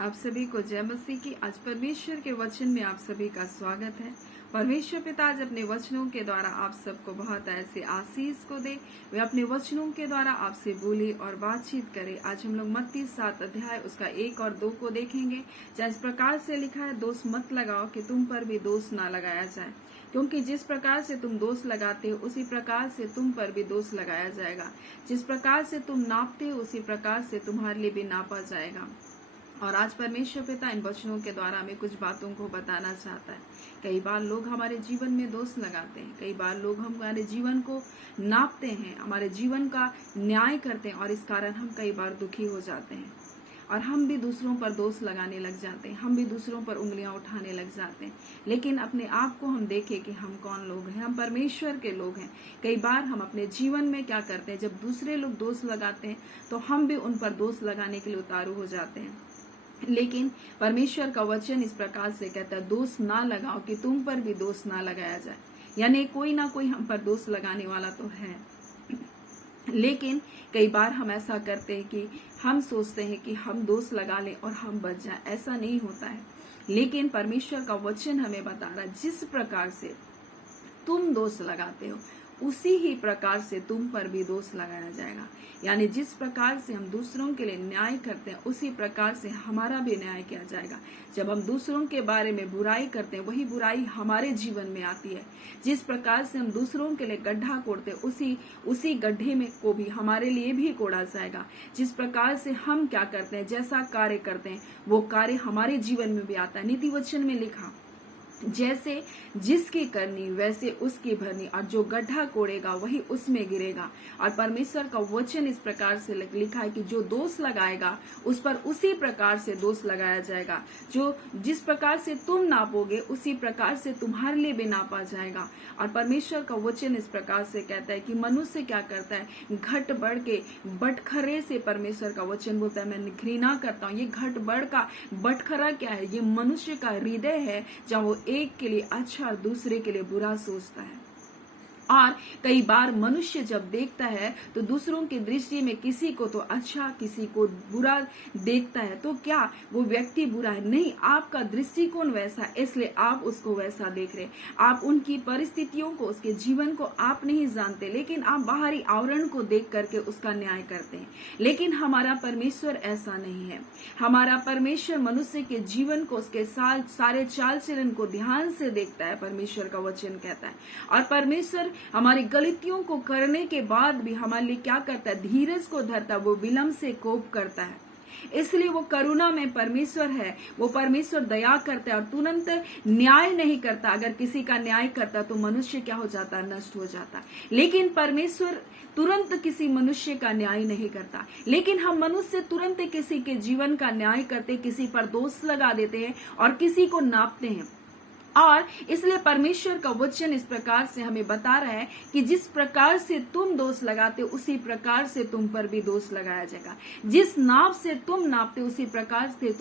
आप सभी को जय मसीह की। आज परमेश्वर के वचन में आप सभी का स्वागत है। परमेश्वर पिता आज अपने वचनों के द्वारा आप सबको बहुत ऐसे आशीष को दे। वे अपने वचनों के द्वारा आपसे बोले और बातचीत करे। आज हम लोग मत्ती 7 अध्याय उसका 1 और 2 को देखेंगे, जहाँ इस प्रकार से लिखा है, दोष मत लगाओ कि तुम पर भी दोष ना लगाया जाए, क्योंकि जिस प्रकार से तुम दोष लगाते हो उसी प्रकार से तुम पर भी दोष लगाया जाएगा। जिस प्रकार से तुम नापते हो उसी प्रकार से तुम्हारे लिए भी नापा जाएगा। और आज परमेश्वर पिता इन वचनों के द्वारा हमें कुछ बातों को बताना चाहता है। कई बार लोग हमारे जीवन में दोष लगाते हैं, कई बार लोग हमारे जीवन को नापते हैं, हमारे जीवन का न्याय करते हैं, और इस कारण हम कई बार दुखी हो जाते हैं और हम भी दूसरों पर दोष लगाने लग जाते हैं, हम भी दूसरों पर उंगलियां उठाने लग जाते हैं। लेकिन अपने आप को हम देखें कि हम कौन लोग हैं, हम परमेश्वर के लोग हैं। कई बार हम अपने जीवन में क्या करते हैं, जब दूसरे लोग दोष लगाते हैं तो हम भी उन पर दोष लगाने के लिए उतारू हो जाते हैं। लेकिन परमेश्वर का वचन इस प्रकार से कहता है, दोष ना लगाओ कि तुम पर भी दोष ना लगाया जाए। यानी कोई ना कोई हम पर दोष लगाने वाला तो है, लेकिन कई बार हम ऐसा करते हैं कि हम सोचते हैं कि हम दोष लगा लें और हम बच जाएं। ऐसा नहीं होता है। लेकिन परमेश्वर का वचन हमें बता रहा है, जिस प्रकार से तुम दोष लगाते हो उसी ही प्रकार से तुम पर भी दोष लगाया जाएगा। यानी जिस प्रकार से हम दूसरों के लिए न्याय करते हैं उसी प्रकार से हमारा भी न्याय किया जाएगा। जब हम दूसरों के बारे में बुराई करते हैं वही बुराई हमारे जीवन में आती है। जिस प्रकार से हम दूसरों के लिए गड्ढा कोड़ते हैं उसी गड्ढे में को भी हमारे लिए भी कोड़ा जाएगा। जिस प्रकार से हम क्या करते हैं, जैसा कार्य करते हैं वो कार्य हमारे जीवन में भी आता है। नीति वचन में लिखा, जैसे जिसकी करनी वैसे उसकी भरनी, और जो गड्ढा कोड़ेगा वही उसमें गिरेगा। और परमेश्वर का वचन इस प्रकार से लिखा है कि जो दोष लगाएगा उस पर उसी प्रकार से दोष लगाया जाएगा। जो जिस प्रकार से तुम नापोगे उसी प्रकार से तुम्हारे लिए भी नापा जाएगा। और परमेश्वर का वचन इस प्रकार से कहता है कि मनुष्य क्या करता है, घट बढ़ के बटखरे से, परमेश्वर का वचन बोलता है मैं घृणा करता हूँ। ये घट बढ़ का बटखरा क्या है, ये मनुष्य का हृदय है, जहाँ वो एक के लिए अच्छा और दूसरे के लिए बुरा सोचता है। और कई बार मनुष्य जब देखता है तो दूसरों की दृष्टि में किसी को तो अच्छा किसी को बुरा देखता है, तो क्या वो व्यक्ति बुरा है? नहीं, आपका दृष्टिकोण वैसा है इसलिए आप उसको वैसा देख रहे हैं। आप उनकी परिस्थितियों को, उसके जीवन को आप नहीं जानते, लेकिन आप बाहरी आवरण को देख करके उसका न्याय करते हैं। लेकिन हमारा परमेश्वर ऐसा नहीं है। हमारा परमेश्वर मनुष्य के जीवन को, उसके सारे चाल चलन को ध्यान से देखता है, परमेश्वर का वचन कहता है। और परमेश्वर हमारी गलतियों को करने के बाद भी हमारे लिए क्या करता है, धीरज को धरता है, वो विलंब से कोप करता है। इसलिए वो करुणा में परमेश्वर है, वो परमेश्वर दया करता है और तुरंत न्याय नहीं करता। अगर किसी का न्याय करता तो मनुष्य क्या हो जाता, नष्ट हो जाता। लेकिन परमेश्वर तुरंत किसी मनुष्य का न्याय नहीं करता। लेकिन हम मनुष्य तुरंत किसी के जीवन का न्याय करते, किसी पर दोष लगा देते हैं और किसी को नापते हैं। और इसलिए परमेश्वर का वचन इस प्रकार से हमें बता रहा है कि जिस प्रकार से तुम दोष लगाते हो उसी प्रकार से तुम पर भी दोष लगाया जाएगा। जिस नाप से तुम नापते हो उसी प्रकार से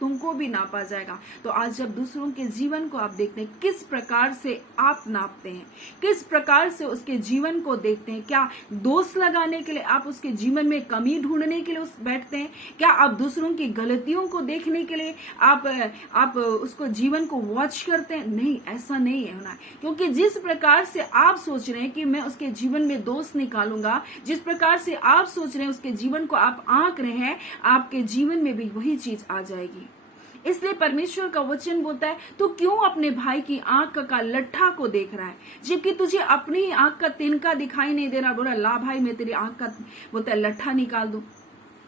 तुमको भी नापा जाएगा। तो आज जब दूसरों के जीवन को आप देखते हैं, किस प्रकार से आप नापते हैं, किस प्रकार से उसके जीवन को देखते हैं? क्या दोष लगाने के लिए आप उसके जीवन में कमी ढूंढने के लिए बैठते हैं? क्या आप दूसरों की गलतियों को देखने के लिए आप उसको जीवन को वॉच करते? नहीं, ऐसा नहीं है होना। क्योंकि जिस प्रकार से आप सोच रहे हैं कि मैं उसके जीवन में दोष निकालूंगा, जिस प्रकार से आप सोच रहे हैं उसके जीवन को आप आंक रहे हैं, आपके जीवन में भी वही चीज आ जाएगी। इसलिए परमेश्वर का वचन बोलता है, तो क्यों अपने भाई की आंख का लट्ठा को देख रहा है, जबकि तुझे अपनी ही आंख का तिनका दिखाई नहीं दे रहा। बोला, ला भाई मैं तेरी आंख का, बोलता है, लट्ठा निकाल दूं।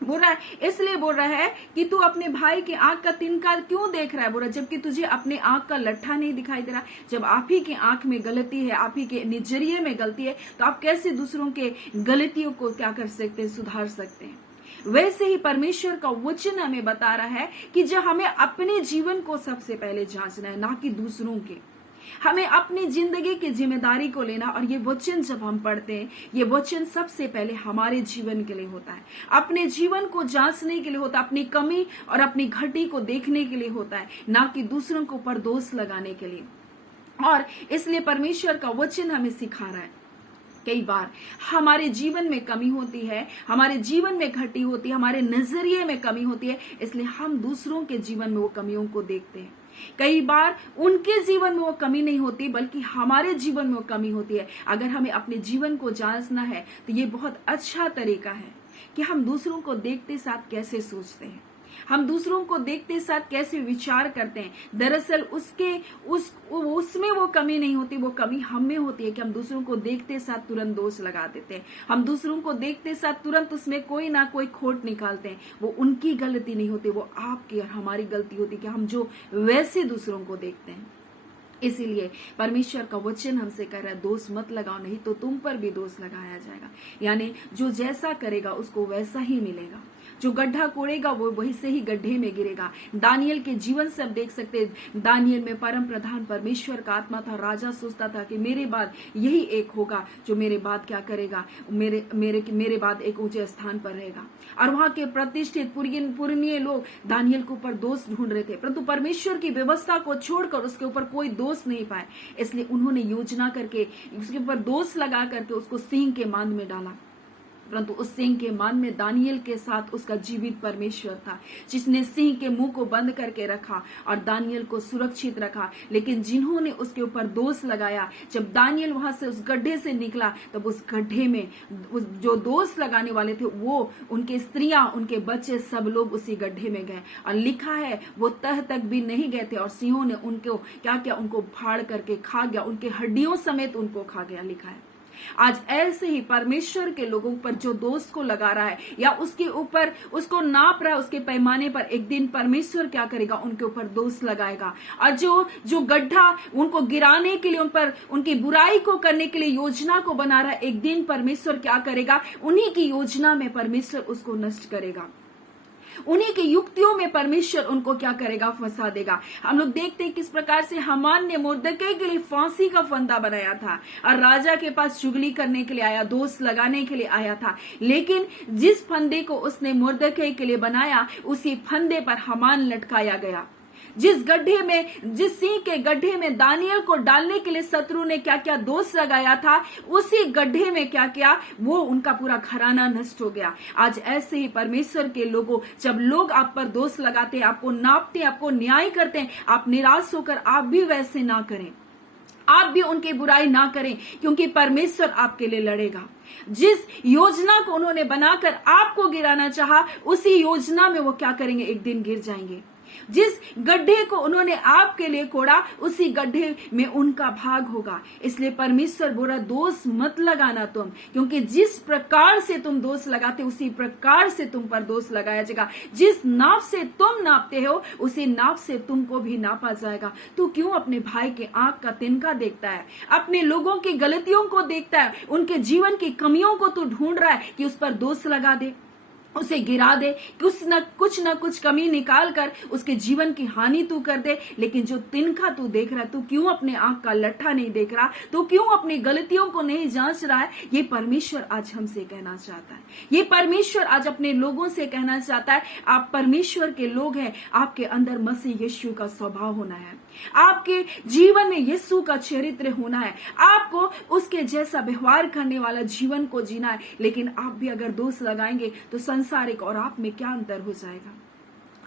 बोल रहा है, इसलिए बोल रहा है कि तू अपने भाई की आंख का तिनका क्यों देख रहा है, बोला, जबकि तुझे अपने आंख का लट्ठा नहीं दिखाई दे रहा। जब आप ही की आंख में गलती है, आप ही के नजरिए में गलती है, तो आप कैसे दूसरों के गलतियों को क्या कर सकते हैं, सुधार सकते हैं? वैसे ही परमेश्वर का वचन हमें बता रहा है कि जो हमें अपने जीवन को सबसे पहले जांचना है, ना कि दूसरों के। हमें अपनी जिंदगी की जिम्मेदारी को लेना। और ये वचन जब हम पढ़ते हैं, ये वचन सबसे पहले हमारे जीवन के लिए होता है, अपने जीवन को जांचने के लिए होता है, अपनी कमी और अपनी घटी को देखने के लिए होता है, ना कि दूसरों को ऊपर दोष लगाने के लिए। और इसलिए परमेश्वर का वचन हमें सिखा रहा है कई बार हमारे जीवन में कमी होती है, हमारे जीवन में घटी होती है, हमारे नजरिए में कमी होती है, इसलिए हम दूसरों के जीवन में वो कमियों को देखते हैं। कई बार उनके जीवन में वो कमी नहीं होती, बल्कि हमारे जीवन में वो कमी होती है। अगर हमें अपने जीवन को जांचना है तो ये बहुत अच्छा तरीका है कि हम दूसरों को देखते साथ कैसे सोचते हैं, हम दूसरों को देखते साथ कैसे विचार करते हैं। दरअसल उसमें वो कमी नहीं होती, वो कमी हम में होती है कि हम दूसरों को देखते साथ तुरंत दोष लगा देते हैं। हम दूसरों को देखते साथ तुरंत उसमें कोई ना कोई खोट निकालते हैं। वो उनकी गलती नहीं होती, वो आपकी और हमारी गलती होती कि हम जो वैसे दूसरों को देखते हैं। इसीलिए परमेश्वर का वचन हमसे कह रहा है, दोष मत लगाओ, नहीं तो तुम पर भी दोष लगाया जाएगा। यानी जो जैसा करेगा उसको वैसा ही मिलेगा। जो गड्ढा कोड़ेगा वो वही से ही गड्ढे में गिरेगा। दानियल के जीवन से आप देख सकते हैं, दानियल में परम प्रधान परमेश्वर का आत्मा था। राजा सोचता था कि मेरे बाद यही एक होगा जो मेरे बाद क्या करेगा, मेरे बाद एक ऊंचे स्थान पर रहेगा। और वहां के प्रतिष्ठित पुरनीय लोग दानियल के ऊपर दोष ढूंढ रहे थे, परंतु परमेश्वर की व्यवस्था को छोड़कर उसके ऊपर कोई दोष नहीं पाए। इसलिए उन्होंने योजना करके उसके ऊपर दोष लगा करके उसको सिंह के मांद में डाला। परंतु उस सिंह के मान में दानियल के साथ उसका जीवित परमेश्वर था, जिसने सिंह के मुंह को बंद करके रखा और दानियल को सुरक्षित रखा। लेकिन जिन्होंने उसके ऊपर दोष लगाया, जब दानियल वहां से उस गड्ढे से निकला, तब उस गड्ढे में जो दोष लगाने वाले थे, वो उनके स्त्रियां, उनके बच्चे, सब लोग उसी गड्ढे में गए। और लिखा है वो तह तक भी नहीं गए थे और सिंहों ने उनको क्या किया, उनको फाड़ करके खा गया, उनके हड्डियों समेत उनको खा गया। लिखा है आज ऐसे ही परमेश्वर के लोगों पर जो दोष को लगा रहा है या उसके ऊपर उसको नाप रहा है, उसके पैमाने पर एक दिन परमेश्वर क्या करेगा, उनके ऊपर दोष लगाएगा। और जो गड्ढा उनको गिराने के लिए, उन पर उनकी बुराई को करने के लिए योजना को बना रहा है, एक दिन परमेश्वर क्या करेगा, उन्हीं की योजना में परमेश्वर उसको नष्ट करेगा। उन्हीं की युक्तियों में परमेश्वर उनको क्या करेगा, फंसा देगा। हम लोग देखते हैं किस प्रकार से हामान ने मुर्दकै के लिए फांसी का फंदा बनाया था और राजा के पास चुगली करने के लिए आया, दोष लगाने के लिए आया था। लेकिन जिस फंदे को उसने मुर्दकै के लिए बनाया, उसी फंदे पर हामान लटकाया गया। जिस सिंह के गड्ढे में दानियल को डालने के लिए शत्रु ने क्या क्या दोष लगाया था, उसी गड्ढे में क्या किया, वो उनका पूरा घराना नष्ट हो गया। आज ऐसे ही परमेश्वर के लोगों, जब लोग आप पर दोष लगाते हैं, आपको नापते हैं, आपको न्याय करते हैं, आप निराश होकर आप भी वैसे ना करें, आप भी उनकी बुराई ना करें, क्योंकि परमेश्वर आपके लिए लड़ेगा। जिस योजना को उन्होंने बनाकर आपको गिराना चाहा, उसी योजना में वो क्या करेंगे, एक दिन गिर जाएंगे। जिस गड्ढे को उन्होंने आपके लिए कोड़ा, उसी गड्ढे में उनका भाग होगा। इसलिए परमेश्वर बोला, दोष मत लगाना तुम, क्योंकि जिस प्रकार से तुम दोष लगाते उसी प्रकार से तुम पर दोष लगाया जाएगा। जिस नाप से तुम नापते हो, उसी नाप से तुमको भी नापा जाएगा। तू क्यों अपने भाई के आंख का तिनका देखता है, अपने लोगों की गलतियों को देखता है, उनके जीवन की कमियों को तू ढूंढ रहा है कि उस पर दोष लगा दे, उसे गिरा दे, कुछ न कुछ कमी निकाल कर उसके जीवन की हानि तू कर दे। लेकिन जो तिनका तू देख रहा है, तू क्यों अपने आंख का लट्ठा नहीं देख रहा, तू क्यों अपनी गलतियों को नहीं जांच रहा है, ये परमेश्वर आज हमसे कहना चाहता है। ये परमेश्वर आज अपने लोगों से कहना चाहता है, आप परमेश्वर के लोग हैं, आपके अंदर मसीह यीशु का स्वभाव होना है, आपके जीवन में यीशु का चरित्र होना है, आपको उसके जैसा व्यवहार करने वाला जीवन को जीना है। लेकिन आप भी अगर दोष लगाएंगे तो संसारिक और आप में क्या अंतर हो जाएगा।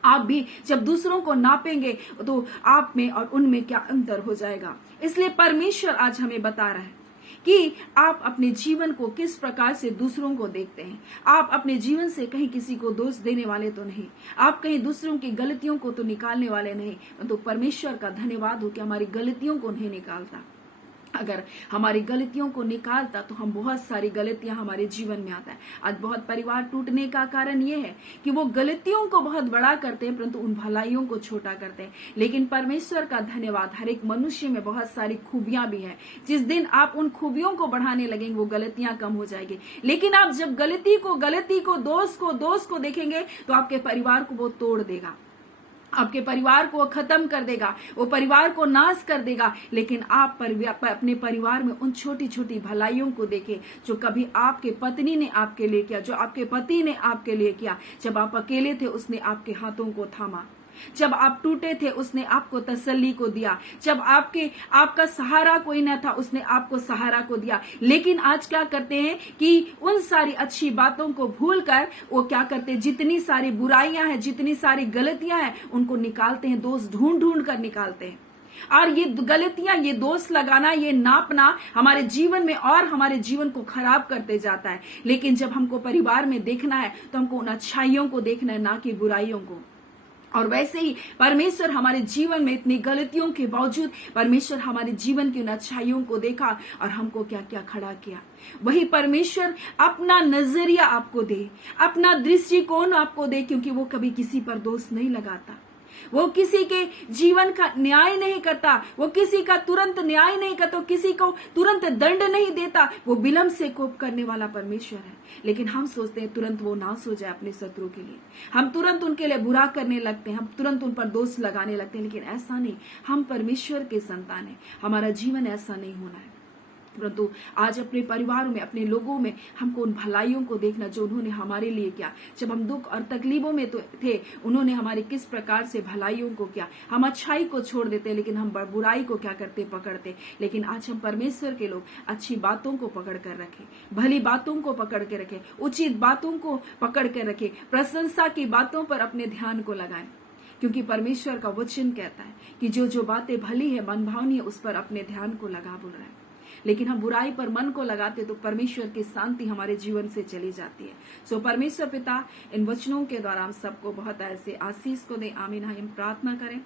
आप भी जब दूसरों को नापेंगे तो आप में और उनमें क्या अंतर हो जाएगा। इसलिए परमेश्वर आज हमें बता रहा है कि आप अपने जीवन को किस प्रकार से दूसरों को देखते हैं। आप अपने जीवन से कहीं किसी को दोष देने वाले तो नहीं, आप कहीं दूसरों की गलतियों को तो निकालने वाले नहीं। तो परमेश्वर का धन्यवाद हो कि हमारी गलतियों को नहीं निकालता। अगर हमारी गलतियों को निकालता तो हम बहुत सारी गलतियां हमारे जीवन में आता है। आज बहुत परिवार टूटने का कारण यह है कि वो गलतियों को बहुत बड़ा करते हैं, परंतु उन भलाइयों को छोटा करते हैं। लेकिन परमेश्वर का धन्यवाद, हर एक मनुष्य में बहुत सारी खूबियां भी हैं। जिस दिन आप उन खूबियों को बढ़ाने लगेंगे, वो गलतियां कम हो जाएगी। लेकिन आप जब गलती को दोष को देखेंगे, तो आपके परिवार को वो तोड़ देगा, आपके परिवार को खत्म कर देगा, वो परिवार को नाश कर देगा। लेकिन आप अपने परिवार में उन छोटी छोटी भलाइयों को देखें जो कभी आपके पत्नी ने आपके लिए किया, जो आपके पति ने आपके लिए किया। जब आप अकेले थे, उसने आपके हाथों को थामा, जब आप टूटे थे उसने आपको तसल्ली को दिया, जब आपका सहारा कोई न था उसने आपको सहारा को दिया। लेकिन आज क्या करते हैं कि उन सारी अच्छी बातों को भूलकर वो क्या करते हैं, जितनी सारी बुराइयां हैं, जितनी सारी गलतियां हैं, उनको निकालते हैं, दोष ढूंढ ढूंढ कर निकालते हैं। और ये गलतियां, ये दोष लगाना, ये नापना हमारे जीवन में और हमारे जीवन को खराब करते जाता है। लेकिन जब हमको परिवार में देखना है तो हमको उन अच्छाइयों को देखना है, ना कि बुराइयों को। और वैसे ही परमेश्वर हमारे जीवन में इतनी गलतियों के बावजूद परमेश्वर हमारे जीवन की उन अच्छाइयों को देखा और हमको क्या क्या खड़ा किया। वही परमेश्वर अपना नजरिया आपको दे, अपना दृष्टिकोण आपको दे, क्योंकि वो कभी किसी पर दोष नहीं लगाता। वो किसी के जीवन का न्याय नहीं करता, वो किसी का तुरंत न्याय नहीं करता, किसी को तुरंत दंड नहीं देता। वो विलंब से कोप करने वाला परमेश्वर है। लेकिन हम सोचते हैं तुरंत वो नाश हो जाए अपने शत्रु के लिए, हम तुरंत उनके लिए बुरा करने लगते हैं, हम तुरंत उन पर दोष लगाने लगते हैं। लेकिन ऐसा नहीं, हम परमेश्वर के संतान हैं, हमारा जीवन ऐसा नहीं होना है। परंतु आज अपने परिवारों में, अपने लोगों में हमको उन भलाइयों को देखना जो उन्होंने हमारे लिए किया। जब हम दुख और तकलीफों में तो थे, उन्होंने हमारे किस प्रकार से भलाइयों को किया। हम अच्छाई को छोड़ देते लेकिन हम बुराई को क्या करते, पकड़ते। लेकिन आज हम परमेश्वर के लोग अच्छी बातों को पकड़ कर रखें, भली बातों को पकड़ के रखें, उचित बातों को पकड़ के रखें, प्रशंसा की बातों पर अपने ध्यान को लगाएं। क्योंकि परमेश्वर का वचन कहता है कि जो बातें भली है, मनभावनी है, उस पर अपने ध्यान को लगा, बोल रहा है। लेकिन हम बुराई पर मन को लगाते तो परमेश्वर की शांति हमारे जीवन से चली जाती है। सो परमेश्वर पिता इन वचनों के द्वारा हम सबको बहुत ऐसे आशीष को दे। आमीन। हम प्रार्थना करें।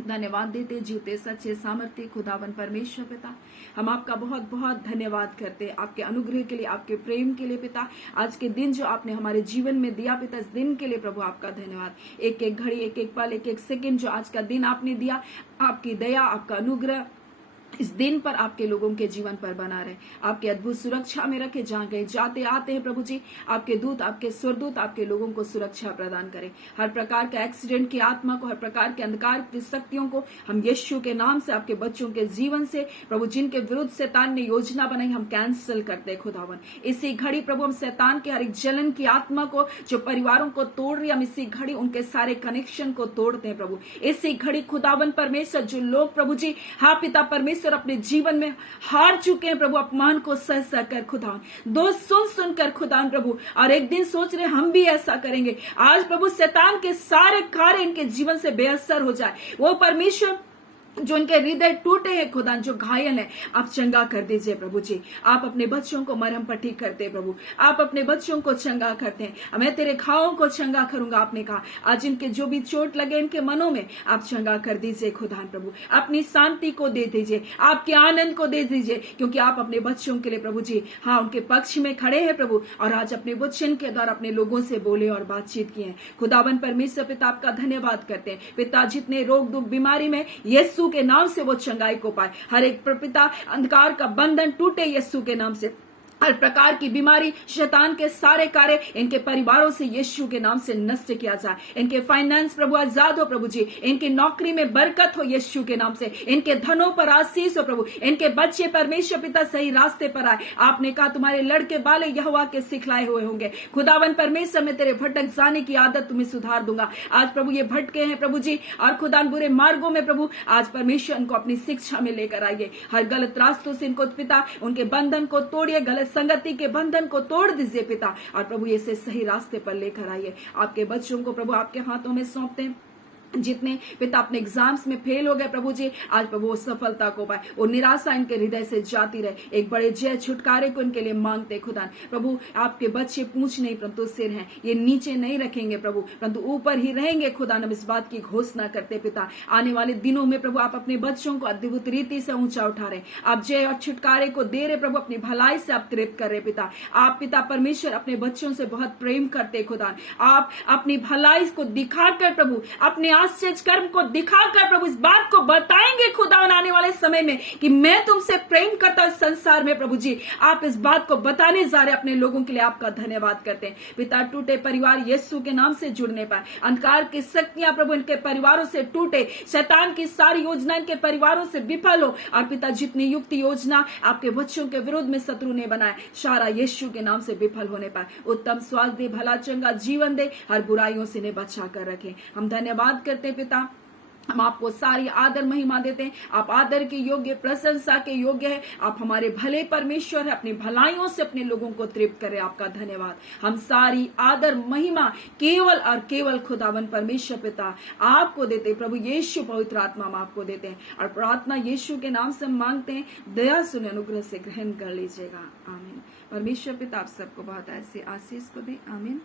धन्यवाद देते जीवते सच्चे सामर्थ्य खुदावन परमेश्वर पिता, हम आपका बहुत बहुत धन्यवाद करते हैं आपके अनुग्रह के लिए, आपके प्रेम के लिए पिता। आज के दिन जो आपने हमारे जीवन में दिया पिता, इस दिन के लिए प्रभु आपका धन्यवाद। एक एक घड़ी, एक एक पल, एक एक सेकंड जो आज का दिन आपने दिया, आपकी दया, आपका अनुग्रह इस दिन पर आपके लोगों के जीवन पर बना रहे। आपके अद्भुत सुरक्षा में रखे, जहाँ कहीं जाते आते हैं प्रभु जी, आपके दूत, आपके स्वर्गदूत आपके लोगों को सुरक्षा प्रदान करें। हर प्रकार के एक्सीडेंट की आत्मा को, हर प्रकार के अंधकार की शक्तियों को हम यीशु के नाम से आपके बच्चों के जीवन से प्रभु, जिनके विरुद्ध शैतान ने योजना बनाई, हम कैंसिल करते हैं खुदावन। इसी घड़ी प्रभु हम शैतान के हर एक जलन की आत्मा को जो परिवारों को तोड़ रही, हम इसी घड़ी उनके सारे कनेक्शन को तोड़ते हैं प्रभु। इसी घड़ी खुदावन परमेश्वर, जो लोग प्रभु जी हाँ पिता परमेश्वर अपने जीवन में हार चुके हैं प्रभु, अपमान को सह सह कर खुदा, दोष सुन सुन कर खुदा प्रभु, और एक दिन सोच रहे हम भी ऐसा करेंगे। आज प्रभु शैतान के सारे कार्य इनके जीवन से बेअसर हो जाए। वो परमेश्वर जो इनके हृदय टूटे हैं खुदा, जो घायल हैं, आप चंगा कर दीजिए प्रभु जी। आप अपने बच्चों को मरहम पट्टी करते हैं प्रभु, आप अपने बच्चों को चंगा करते हैं। मैं तेरे घावों को चंगा करूंगा आपने कहा। आज इनके जो भी चोट लगे इनके मनों में, आप चंगा कर दीजिए खुदा प्रभु। अपनी शांति को दे दीजिए, आपके आनंद को दे दीजिए, क्योंकि आप अपने बच्चों के लिए प्रभु जी हाँ उनके पक्ष में खड़े हैं प्रभु। और आज अपने वचन के द्वारा अपने लोगों से बोले और बातचीत किए। खुदावन परमेश्वर पिता आपका धन्यवाद करते हैं पिता, जितने रोग दुख बीमारी में यीशु के नाम से वो चंगाई को पाए। हर एक पिता अंधकार का बंधन टूटे यीशु के नाम से। हर प्रकार की बीमारी, शैतान के सारे कार्य इनके परिवारों से यीशु के नाम से नष्ट किया जाए। इनके फाइनेंस प्रभु आजाद हो प्रभु जी, इनकी नौकरी में बरकत हो यीशु के नाम से, इनके धनों पर आशीष हो प्रभु, इनके बच्चे परमेश्वर पिता सही रास्ते पर आए। आपने कहा तुम्हारे लड़के बाले यहोवा के सिखलाए हुए होंगे। खुदावन परमेश्वर में तेरे भटक जाने की आदत तुम्हें सुधार दूंगा। आज प्रभु ये भटके हैं प्रभु जी, और खुदा बुरे मार्गों में प्रभु, आज परमेश्वर इनको अपनी शिक्षा में लेकर आइए। हर गलत रास्तों से इनको पिता उनके बंधन को तोड़िए, गलत संगति के बंधन को तोड़ दीजिए पिता, और प्रभु ये से सही रास्ते पर लेकर आइए। आपके बच्चों को प्रभु आपके हाथों में सौंपते हैं। जितने पिता अपने एग्जाम्स में फेल हो गए प्रभु जी, आज प्रभु वो सफलता को पाए, वो निराशा इनके हृदय से जाती रहे। एक बड़े जय छुटकारे को इनके लिए मांगते खुदा प्रभु। आपके बच्चे पूंछ नहीं परंतु सिर हैं, ये नीचे नहीं रखेंगे प्रभु, परंतु ऊपर ही रहेंगे खुदा। हम इस बात की घोषणा करते पिता, आने वाले दिनों में प्रभु आप अपने बच्चों को अद्भुत रीति से ऊंचा उठा रहे, आप जय और छुटकारे को दे रहे प्रभु, अपनी भलाई से आप तृप्त कर रहे पिता। आप पिता परमेश्वर अपने बच्चों से बहुत प्रेम करते खुदा, आप अपनी भलाई को दिखाकर प्रभु, अपने आश्चर्य कर्म को दिखाकर प्रभु इस बात को बताएंगे खुदा आने वाले समय में कि मैं तुमसे प्रेम करता हूं संसार में प्रभु जी। आप इस बात को बताने जा रहे अपने लोगों के लिए, आपका धन्यवाद करते हैं पिता। टूटे परिवार यीशु के नाम से जुड़ने पाए, अंधकार की शक्तियां प्रभु इनके परिवारों से टूटे, शैतान की सारी योजना इनके परिवारों से विफल हो, और पिता जितनी युक्त योजना आपके बच्चों के विरोध में शत्रु ने बनाए, सारा यीशु के नाम से विफल होने पाए। उत्तम स्वास्थ्य दे, भला चंगा जीवन दे, हर बुराइयों से इन्हें बचा कर रखे। हम धन्यवाद करते हैं पिता, हम आपको सारी आदर महिमा देते हैं। आप आदर के योग्य, प्रशंसा के योग्य है। आप हमारे भले परमेश्वर है, अपनी भलाइयों से अपने लोगों को तृप्त करें। आपका धन्यवाद। हम सारी आदर महिमा केवल और केवल खुदावन परमेश्वर पिता आपको देते हैं। प्रभु यीशु पवित्र आत्मा हम आपको देते हैं और प्रार्थना यीशु के नाम से मांगते हैं। दया सुने, अनुग्रह से ग्रहण कर लीजिएगा। आमीन। परमेश्वर पिता आप सबको बहुत ऐसी आशीष को दे। आमीन।